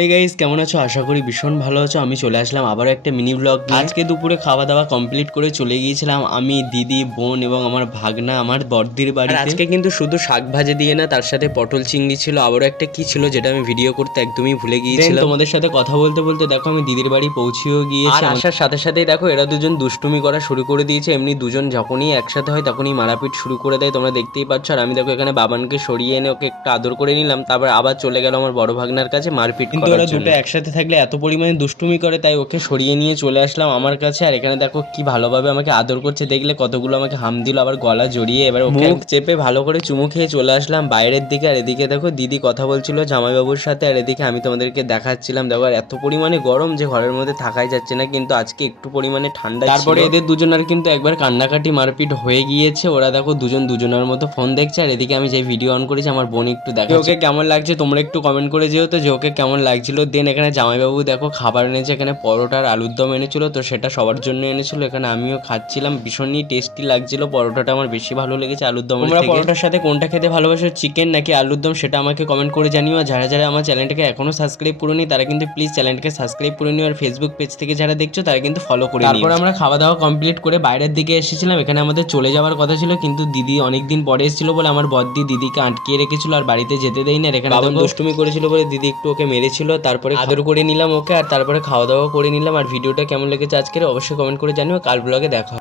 এই গাইস কেমন আছো? আশা করি ভীষণ ভালো আছো। আমি চলে আসলাম আবারও একটা মিনি ব্লগ নিয়ে। আজকে দুপুরে খাওয়া দাওয়া কমপ্লিট করে চলে গিয়েছিলাম আমি, দিদি, বোন এবং আমার ভাগনা আমার বড়দির বাড়িতে। আজকে কিন্তু শুধু শাক ভাজে দিয়ে না, তার সাথে পটল চিংড়ি ছিল, আবারও একটা কি ছিল যেটা আমি ভিডিও করতে একদমই ভুলে গিয়েছিলাম। তোমাদের সাথে কথা বলতে বলতে দেখো আমি দিদির বাড়ি পৌঁছেও গিয়েছি। আর আসার সাথে সাথেই দেখো এরা দুজন দুষ্টুমি করা শুরু করে দিয়েছে। এমনি দুজন যখনই একসাথে হয় তখনই মারাপিট শুরু করে দেয়, তোমরা দেখতেই পাচ্ছ। আর আমি দেখো এখানে বাবানকে সরিয়ে এনে ওকে একটু আদর করে নিলাম, তারপর আবার চলে গেল আমার বড় ভাগনার কাছে মারপিট করার জন্য। কিন্তু ওরা দুটো একসাথে থাকলে এত পরিমাণে দুষ্টুমি করে, তাই ওকে সরিয়ে নিয়ে চলে আসলাম আমার কাছে। আর এখানে দেখো কি ভালোভাবে আমাকে আদর করছে, দেখলে কতগুলো আমাকে হাম দিল, আবার গলা জড়িয়ে এবার ওকে মুখ চেপে ভালো করে চুমু খেয়ে চলে আসলাম বাইরের দিকে। আর এদিকে দেখো দিদি কথা বলছিল জামাইবাবুর সাথে, আর এদিকে আমি তোমাদেরকে দেখাচ্ছিলাম। দেখো আর এত পরিমাণে গরম যে ঘরের মধ্যে থাকাই যাচ্ছে না, কিন্তু আজকে একটু পরিমাণে ঠান্ডা। তারপরে এদের দুজনের কিন্তু একবার কান্নাকাটি মারপিট হয়ে গিয়েছে। ওরা দেখো দুজন দুজনের মতো ফোন দেখছে। আর এদিকে আমি যে ভিডিও অন করেছি আমার বোন একটু দেখো ওকে কেমন লাগছে, তোমরা একটু কমেন্ট করে যেও তো যে ওকে কেমন লাগছিল। দেন এখানে জামাইবাবু দেখো খাবার এনেছে, এখানে পরোটার আলুর দম এনেছিল, তো সেটা সবার জন্য এনেছিল। এখানে আমিও খাচ্ছিলাম, ভীষণই টেস্টি লাগছিল। পরোটাটা আমার বেশি ভালো লেগেছে আলুর দম। তোমরা পরোটার সাথে কোনটা খেতে ভালোবাসো, চিকেন নাকি আলুর দম, সেটা আমাকে কমেন্ট করে জানিও। আর যারা যারা আমার চ্যানেলটাকে এখনো সাবস্ক্রাইব করোনি তারা কিন্তু প্লিজ চ্যানেলটাকে সাবস্ক্রাইব করে নিও। আর ফেসবুক পেজ থেকে যারা দেখছো তারা কিন্তু ফলো করে নিও। তারপর আমরা খাওয়া দাওয়া কমপ্লিট করে বাইরের দিকে এসেছিলাম। এখানে আমাদের চলে যাওয়ার কথা ছিল, কিন্তু দিদি অনেকদিন পরে এসেছিল বলে আমার বড়দি দিদিকে আটকিয়ে রেখেছিল আর বাড়িতে যেতে দেয়নি। আর এখানে বাবা দুষ্টুমি করেছিল বলে দিদি একটু ওকে মেরেছিল, তারপরে আদর করে নিলাম ওকে, আর তারপরে খাওয়া দাওয়া করে নিলাম। আর ভিডিওটা কেমন লেগেছে আজকের অবশ্যই কমেন্ট করে জানিও। কাল ব্লগে দেখা